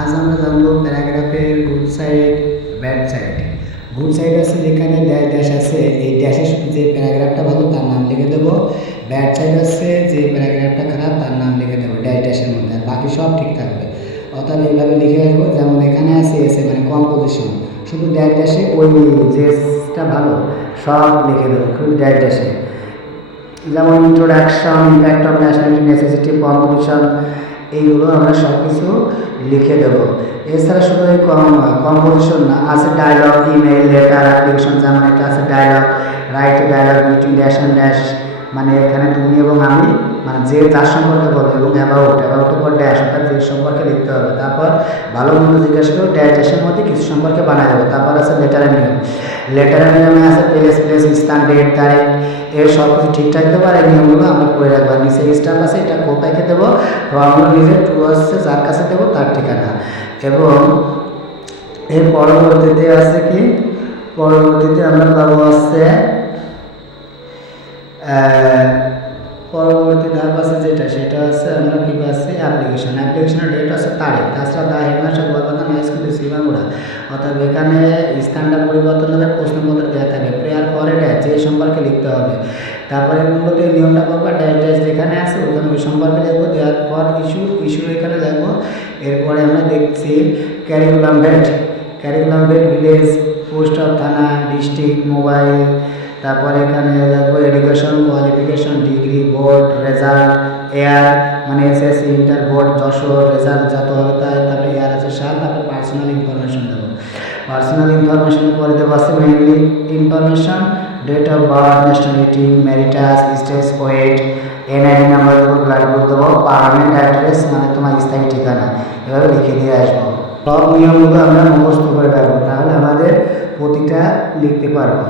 আজ আমরা জানবো প্যারাগ্রাফের good side, bad side. Good side আছে যেখানে ড্যাশ ড্যাশ আছে, এই ড্যাশের যে প্যারাগ্রাফটা ভালো তার নাম লিখে দেবো। ব্যাড সাইড আছে যে প্যারাগ্রাফটা খারাপ তার নাম লিখে দেবো ড্যাশ ড্যাশের মধ্যে, আর বাকি সব ঠিক থাকবে। অর্থাৎ এইভাবে লিখে রাখবো, যেমন এখানে আছে এসে মানে কম্পোজিশন, শুধু ড্যাশ ড্যাশে ওই যেটা ভালো সব লিখে দেবো শুধু ড্যাশ ড্যাশে। যেমন introduction, impact of nationality, necessity, composition, এইগুলো আমরা সব কিছু লিখে দেবো। এছাড়া শুধু এই কম্পোজিশন না, আছে ডায়লগ, ইমেল, লেটার, অ্যাপ্লিকেশন, যেমন এটা আছে dialogue, right dialogue between dash and dash, মানে এখানে তুমি এবং আমি, মানে যে তার সম্পর্কে বলবে, এবং অ্যাবাউটের পর ড্যাশ, অর্থাৎ যে সম্পর্কে লিখতে হবে। তারপর ভালো মন্দ জিজ্ঞাসা করে ড্যাশ ড্যাশের মধ্যে কিছু সম্পর্কে বানায় দেবো। তারপর আছে লেটারের নিয়ম, লেটারের নিয়মে আছে প্লেস, স্থান, ডেট, তারিখ, এর সব কিছু ঠিকঠাক দেবো। আর এই নিয়মগুলো আমরা করে রাখবো। আর নিচে স্টাম্প আছে, এটা কোথায় দেবো, ফর্মুলা নিজে টু আসছে যার কাছে দেবো তার ঠিকানা। এবং এর পরবর্তীতে আছে কি, পরবর্তীতে আমরা পাবো আছে পরবর্তী ধাপ আছে যেটা, সেটা আছে আমরা কি পাচ্ছি অ্যাপ্লিকেশনের ডেট আছে তারিখ। তাছাড়া the headmaster Kolkata high school শ্রীবাংলা, অর্থাৎ এখানে স্থানটা পরিবর্তন হবে, প্রশ্নপত্র দেওয়া থাকবে। প্রেয়ার পরে ড্যাশ, যে সম্পর্কে লিখতে হবে। তারপরে মূলত এই নিয়মটা করবো, ড্যাশ ড্যাশ যেখানে আছে ওখানে ওই সম্পর্কে লিখবো। দেওয়ার পর ইস্যু এখানে লিখবো। এরপরে আমরা দেখছি ক্যারিকুলাম বেড, ভিলেজ, পোস্ট অফ থানা, ডিস্ট্রিক্ট, মোবাইল। তারপরে এখানে দেখবো education, qualification, degree, board, result, year মানে SSC, inter, board, Jessore, result যত হবে তাই। তারপরে এয়ার আছে সাল। তারপরে পার্সোনাল ইনফরমেশন দেবো। পার্সোনাল ইনফরমেশনের পরে দেবো আছে mainly information, date of birth, nationality, marital, stage, weight, NID number দেবো, ব্লাড গ্রুপ দেবো, পার্মানেন্ট অ্যাড্রেস মানে তোমার স্থায়ী ঠিকানা, এভাবে লিখে দিয়ে আসবো। সব নিয়মগুলো আমরা মুখস্থ করে রাখবো, তাহলে আমাদের প্রতিটা লিখতে পারবো।